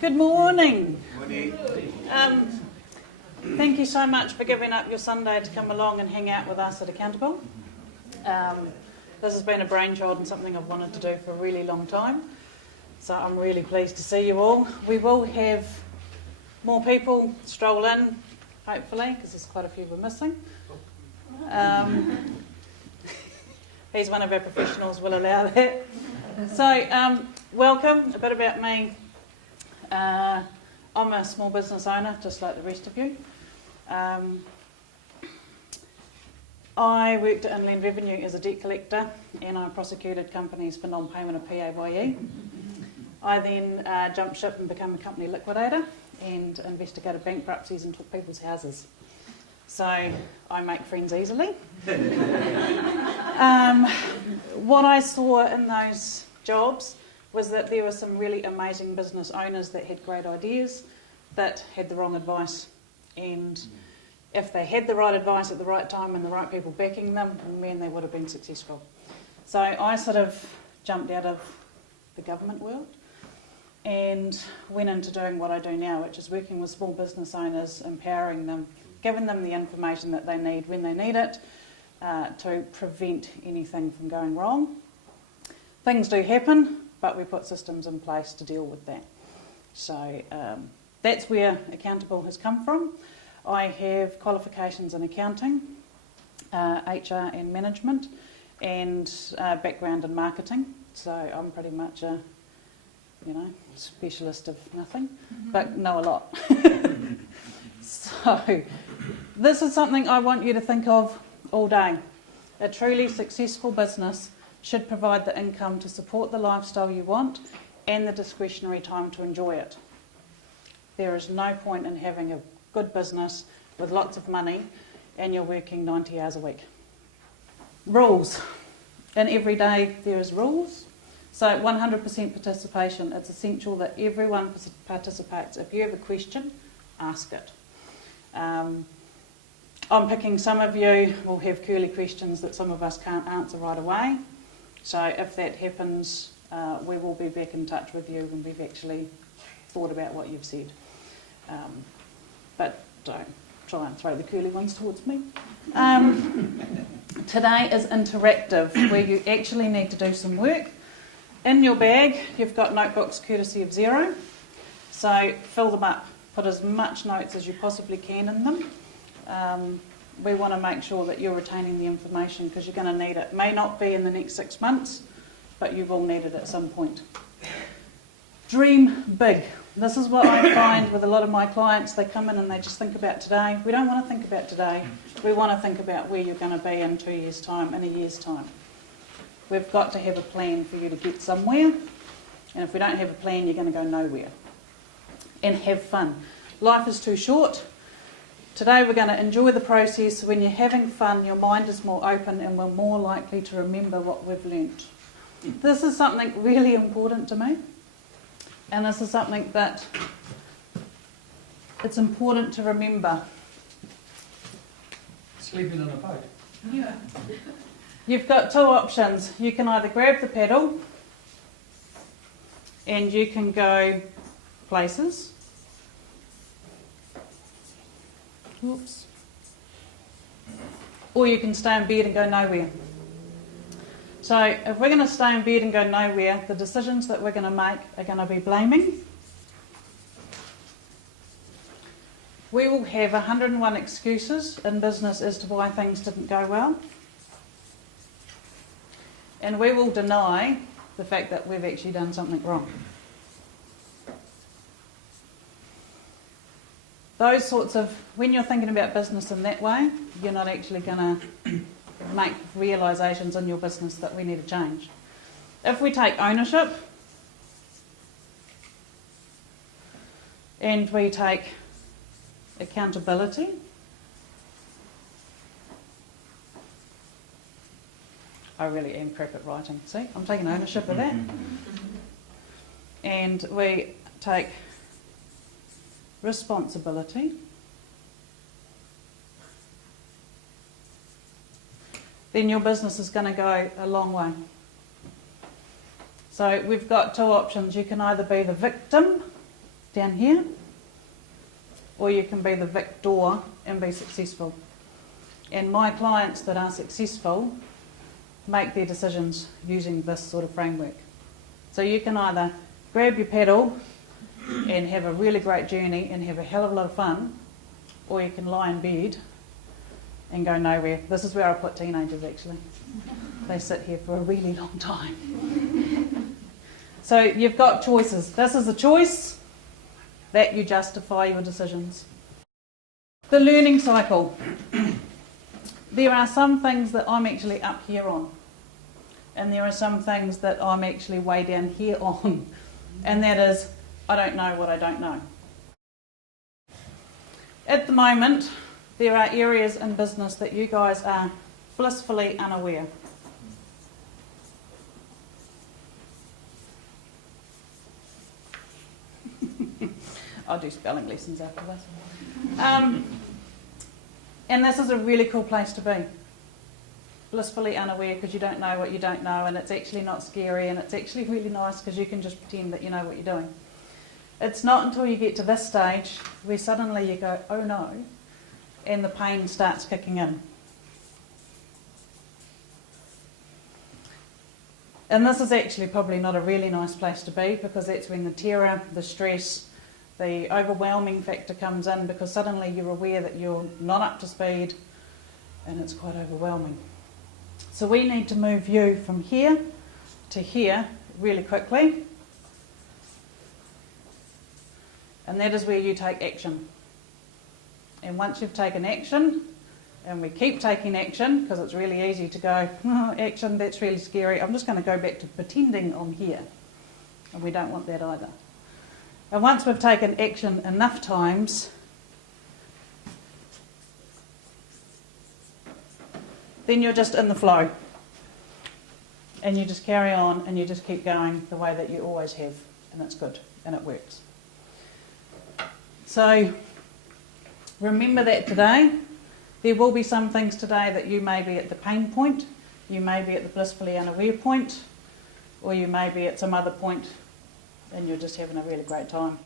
Good morning. Morning. Thank you so much for giving up your Sunday to come along and hang out with us at Accountabill. This has been a brainchild and something I've wanted to do for a really long time. So I'm really pleased to see you all. We will have more people stroll in, hopefully, because there's quite a few we're missing. He's one of our professionals, will allow that. So, welcome. A bit about me. I'm a small business owner, just like the rest of you. I worked at Inland Revenue as a debt collector, and I prosecuted companies for non-payment of PAYE. I then jumped ship and became a company liquidator and investigated bankruptcies and took people's houses. So I make friends easily. What I saw in those jobs was that there were some really amazing business owners that had great ideas that had the wrong advice. And if they had the right advice at the right time and the right people backing them, man, they would have been successful. So I sort of jumped out of the government world and went into doing what I do now, which is working with small business owners, empowering them, giving them the information that they need when they need it to prevent anything from going wrong. Things do happen, but we put systems in place to deal with that. So that's where Accountabill has come from. I have qualifications in accounting, HR and management, and background in marketing. So I'm pretty much a, specialist of nothing, but know a lot. So this is something I want you to think of all day. A truly successful business should provide the income to support the lifestyle you want and the discretionary time to enjoy it. There is no point in having a good business with lots of money and you're working 90 hours a week. Rules. And every day there is rules. So 100% participation. It's essential that everyone participates. If you have a question, ask it. I'm picking some of you will have curly questions that some of us can't answer right away. So if that happens, we will be back in touch with you when we've actually thought about what you've said. But don't try and throw the curly ones towards me. Today is interactive, where you actually need to do some work. In your bag, you've got notebooks courtesy of Xero. So fill them up. Put as much notes as you possibly can in them. We want to make sure that you're retaining the information because you're going to need it. May not be in the next 6 months, but you will need it at some point. Dream big. This is what I find with a lot of my clients. They come in and they just think about today. We don't want to think about today. We want to think about where you're going to be in 2 years' time, in a year's time. We've got to have a plan for you to get somewhere. And if we don't have a plan, you're going to go nowhere. And have fun. Life is too short. Today we're going to enjoy the process. When you're having fun, your mind is more open and we're more likely to remember what we've learnt. This is something really important to me. And this is something that it's important to remember. Sleeping on a boat. Yeah. You've got two options. You can either grab the paddle and you can go places. Oops. Or you can stay in bed and go nowhere. So if we're going to stay in bed and go nowhere, the decisions that we're going to make are going to be blaming. We will have 101 excuses in business as to why things didn't go well. And we will deny the fact that we've actually done something wrong. Those sorts of, when you're thinking about business in that way, you're not actually going to make realisations in your business that we need to change. If we take ownership and we take accountability, I really am crap at writing. See, I'm taking ownership of that. And we take responsibility, then your business is going to go a long way. So we've got two options. You can either be the victim down here, or you can be the victor and be successful. And my clients that are successful make their decisions using this sort of framework. So you can either grab your paddle and have a really great journey and have a hell of a lot of fun, or you can lie in bed and go nowhere. This is where I put teenagers actually. They sit here for a really long time. So you've got choices. This is a choice that you justify your decisions. The learning cycle. There are some things that I'm actually up here on, and there are some things that I'm actually way down here on, and that is, I don't know what I don't know. At the moment, there are areas in business that you guys are blissfully unaware. I'll do spelling lessons after this. And this is a really cool place to be. Blissfully unaware because you don't know what you don't know, and it's actually not scary, and it's actually really nice because you can just pretend that you know what you're doing. It's not until you get to this stage where suddenly you go, oh no, and the pain starts kicking in. And this is actually probably not a really nice place to be, because that's when the terror, the stress, the overwhelming factor comes in, because suddenly you're aware that you're not up to speed and it's quite overwhelming. So we need to move you from here to here really quickly. And that is where you take action. And once you've taken action, and we keep taking action, because it's really easy to go, oh, action, that's really scary, I'm just going to go back to pretending I'm here. And we don't want that either. And once we've taken action enough times, then you're just in the flow. And you just carry on, and you just keep going the way that you always have. And it's good, and it works. So remember that today. There will be some things today that you may be at the pain point, you may be at the blissfully unaware point, or you may be at some other point, and you're just having a really great time.